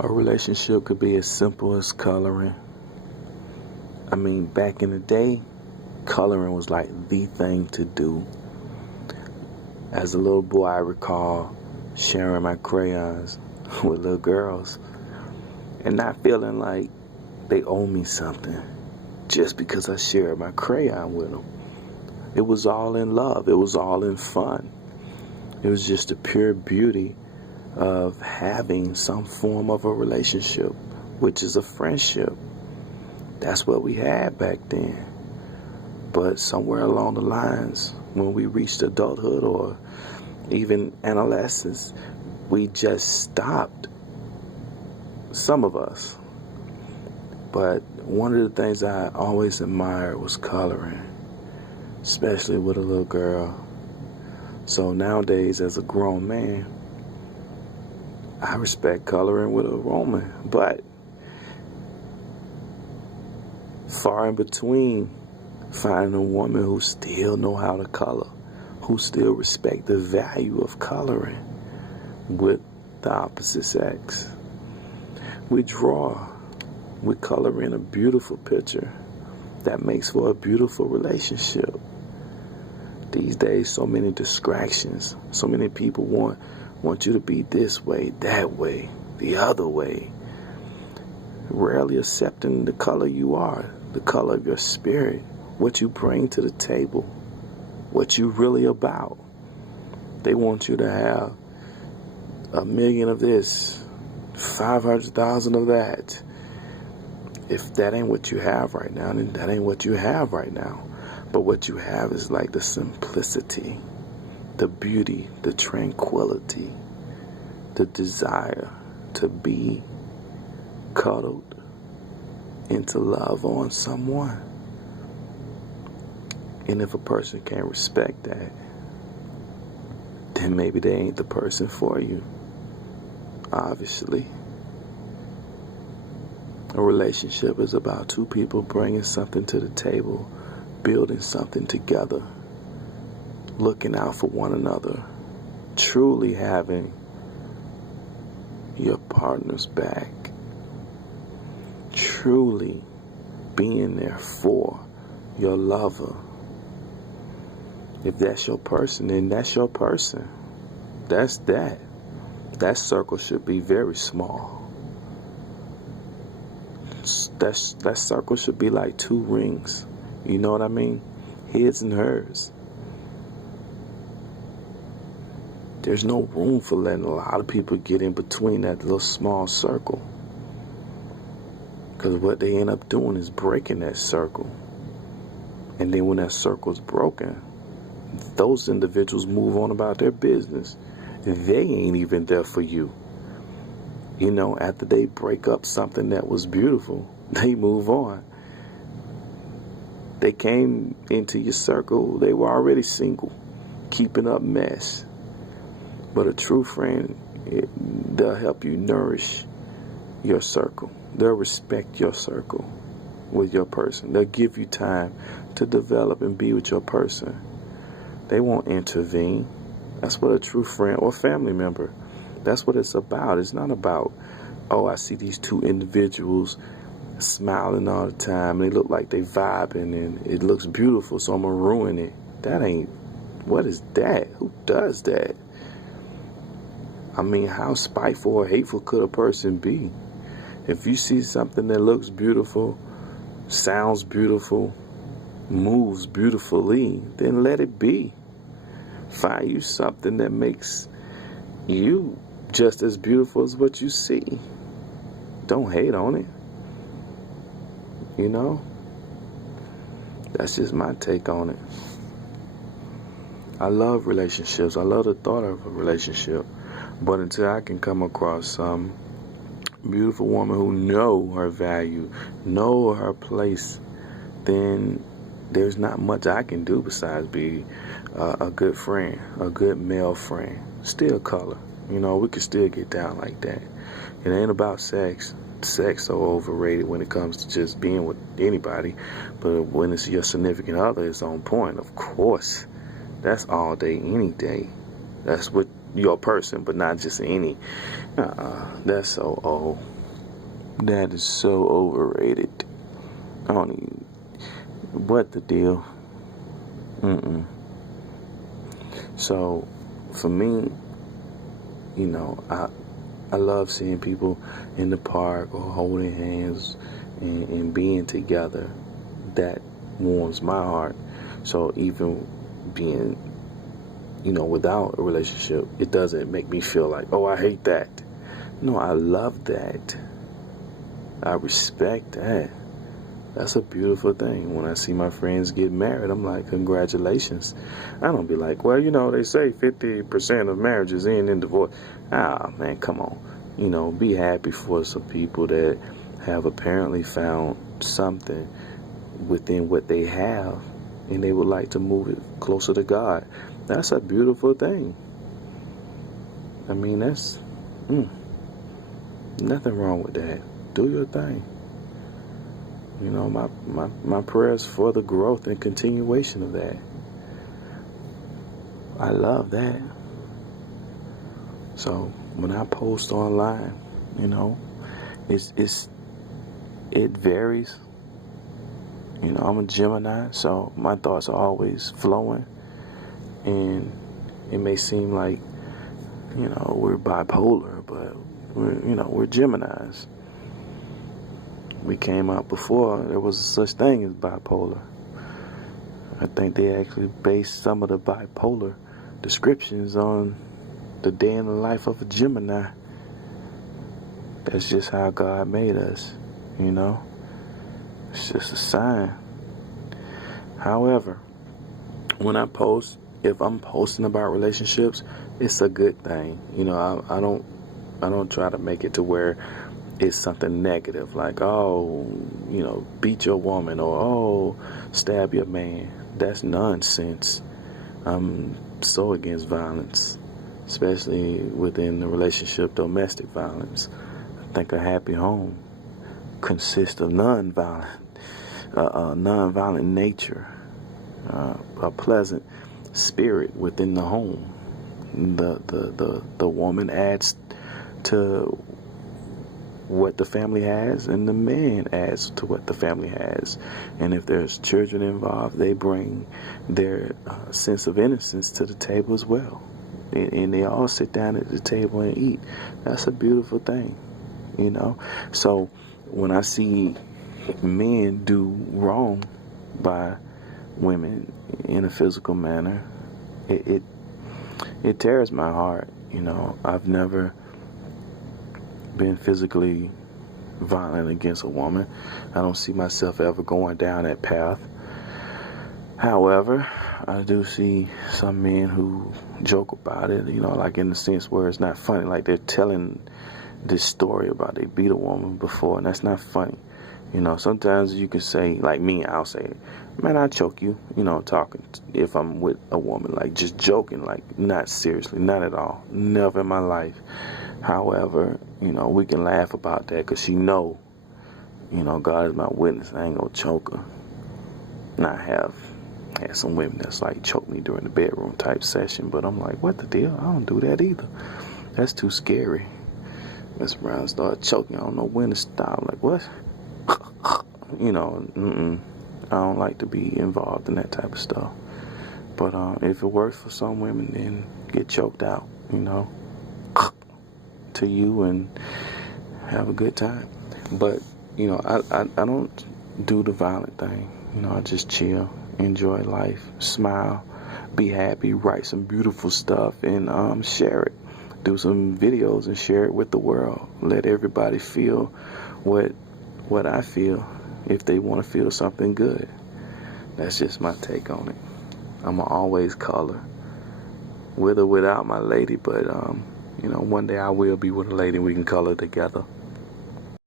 A relationship could be as simple as coloring. I mean, back in the day, coloring was like the thing to do. As a little boy, I recall sharing my crayons with little girls and not feeling like they owe me something just because I shared my crayon with them. It was all in love. It was all in fun. It was just the pure beauty of having some form of a relationship, which is a friendship. That's what we had back then. But somewhere along the lines, when we reached adulthood or even adolescence, we just stopped. Some of us. But one of the things I always admired was coloring, especially with a little girl. So nowadays, as a grown man, I respect coloring with a woman, but far in between finding a woman who still know how to color, who still respect the value of coloring with the opposite sex. We draw, we color in a beautiful picture that makes for a beautiful relationship. These days, so many distractions, so many people want you to be this way, that way, the other way. Rarely accepting the color you are, the color of your spirit, what you bring to the table, what you really about. They want you to have 1 million of this, 500,000 of that. If that ain't what you have right now, then that ain't what you have right now. But what you have is like the simplicity, the beauty, the tranquility, the desire to be cuddled and to love on someone. And if a person can't respect that, then maybe they ain't the person for you, obviously. A relationship is about two people bringing something to the table, building something together, looking out for one another, truly having your partner's back, truly being there for your lover. If that's your person, then that's your person. That's that. That circle should be very small. That circle should be like 2 rings. You know what I mean? His and hers. There's no room for letting a lot of people get in between that little small circle. Because what they end up doing is breaking that circle. And then when that circle's broken, those individuals move on about their business. They ain't even there for you. You know, after they break up something that was beautiful, they move on. They came into your circle, they were already single, keeping up mess. But a true friend, they'll help you nourish your circle. They'll respect your circle with your person. They'll give you time to develop and be with your person. They won't intervene. That's what a true friend or family member, that's what it's about. It's not about, oh, I see these 2 individuals smiling all the time, and they look like they vibing, and it looks beautiful, so I'm going to ruin it. That ain't, what is that? Who does that? I mean, how spiteful or hateful could a person be? If you see something that looks beautiful, sounds beautiful, moves beautifully, then let it be. Find you something that makes you just as beautiful as what you see. Don't hate on it. You know? That's just my take on it. I love relationships. I love the thought of a relationship. But until I can come across some beautiful woman who know her value, know her place, then there's not much I can do besides be a good friend, a good male friend. Still color. You know, we can still get down like that. It ain't about sex. Sex so overrated when it comes to just being with anybody. But when it's your significant other, it's on point. Of course. That's all day, any day. That's what your person, but not just any. That's so old. That is so overrated. I don't even, what the deal? So, for me, you know, I love seeing people in the park or holding hands and being together. That warms my heart. So even being, you know, without a relationship, it doesn't make me feel like, oh, I hate that. No, I love that. I respect that. That's a beautiful thing. When I see my friends get married, I'm like, congratulations. I don't be like, well, you know, they say 50% of marriages end in divorce. Ah, man, come on. You know, be happy for some people that have apparently found something within what they have, and they would like to move it closer to God. That's a beautiful thing. I mean, that's nothing wrong with that. Do your thing. You know, my prayers for the growth and continuation of that. I love that. So when I post online, you know, it varies. You know, I'm a Gemini, so my thoughts are always flowing, and it may seem like, you know, we're bipolar, but we're Geminis. We came out before there was such thing as bipolar. I think they actually based some of the bipolar descriptions on the day in the life of a Gemini. That's just how God made us, you know. It's just a sign. However, when I post, if I'm posting about relationships, it's a good thing. You know, I don't try to make it to where it's something negative, like, oh, you know, beat your woman, or oh, stab your man. That's nonsense. I'm so against violence, especially within the relationship, domestic violence. I think a happy home consists of non-violent nature, a pleasant spirit within the home. The woman adds to what the family has, and the man adds to what the family has. And if there's children involved, they bring their sense of innocence to the table as well. And they all sit down at the table and eat. That's a beautiful thing, you know. So when I see men do wrong by women in a physical manner, it tears my heart. You know, I've never been physically violent against a woman. I don't see myself ever going down that path. However, I do see some men who joke about it, you know, like in the sense where it's not funny, like they're telling this story about they beat a woman before, and that's not funny. You know, sometimes you can say, like me, I'll say, man, I choke you, you know, talking, if I'm with a woman, like just joking, like not seriously, not at all, never in my life. However, you know, we can laugh about that because she know, you know, God is my witness, I ain't gonna choke her. And I have had some women that's like choke me during the bedroom type session, but I'm like, what the deal? I don't do that either. That's too scary. Mess around and start choking, I don't know when to stop. Like, what? You know, I don't like to be involved in that type of stuff. But if it works for some women, then get choked out, you know, to you, and have a good time. But, you know, I don't do the violent thing. You know, I just chill, enjoy life, smile, be happy, write some beautiful stuff, and share it. Do some videos and share it with the world. Let everybody feel what I feel, if they want to feel something good. That's just my take on it. I'ma always color, with or without my lady, but you know, one day I will be with a lady and we can color together.